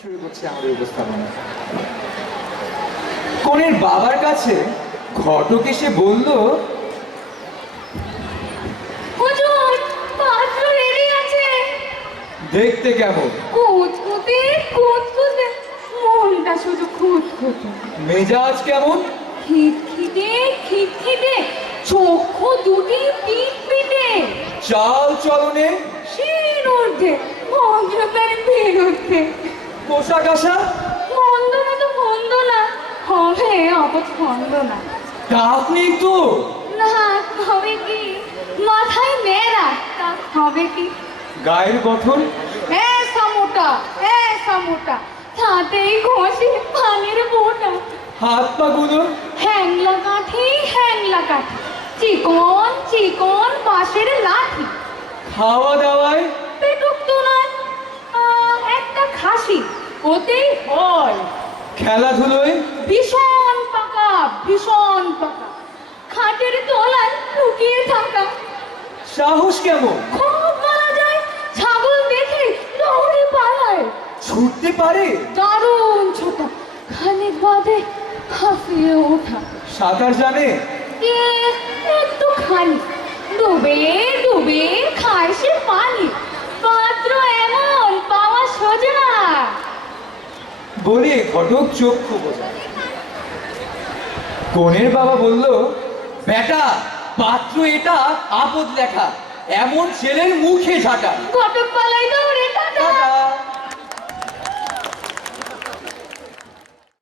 শুরু করছে আমাদের উপস্থাপনা। কনের বাবার কাছে ঘটক এসে বলল, হুজুর, পাত্র রেডি আছে। দেখতে কেমন? কুতকুতে কুতকুতে, মনটা শুধু খুঁতখুঁতে। মেজাজ কেমন? খিটখিটে খিটখিটে, চক্ষু দুটি পিটপিটে। চাল চলনে? শির ঊর্ধ্বে, ভদ্রতার বিরুদ্ধে। পোশাক আশাক? মন্দ না তো মন্দ না, হবে অপছন্দ না। দাঁত নেই তো? না, হবে কি? মাথায় নেড়া, তা হবে কি? গায়ের গঠন? এসা মোটা, তাতেই ঘষে পানের বোটা। হাত পা গুলো? হ্যাংলা কাঠি, চিকন চিকন বাঁশের লাঠি। খাওয়া দাওয়ায়? পেটুক তো নয়, একটা খাসি, ওতেই হয়। খেলাধুলোয়? ভীষণ পাকা, ভীষণ পাকা, খাটের তলায় লুকিয়ে থাকা। সাহস কেমন? খুব বলা যায়, ছাগল দেখে দৌড়ে পালায়। ছুটতে পারে? দারুণ ছোটা, খানিক বাদে হাঁপিয়ে ওঠা। সাঁতার জানে? একটু খানি, ডুবে ডুবে খায় সে পানি। পাত্র এমন পাওয়া সোজা। বলে ঘটক চক্ষু বোঝায়। কনের বাবা বলল, বেটা, পাত্র এটা আপদ লেখা, এমন ছেলের মুখে ঝাঁটা। ঘটক পালাই তো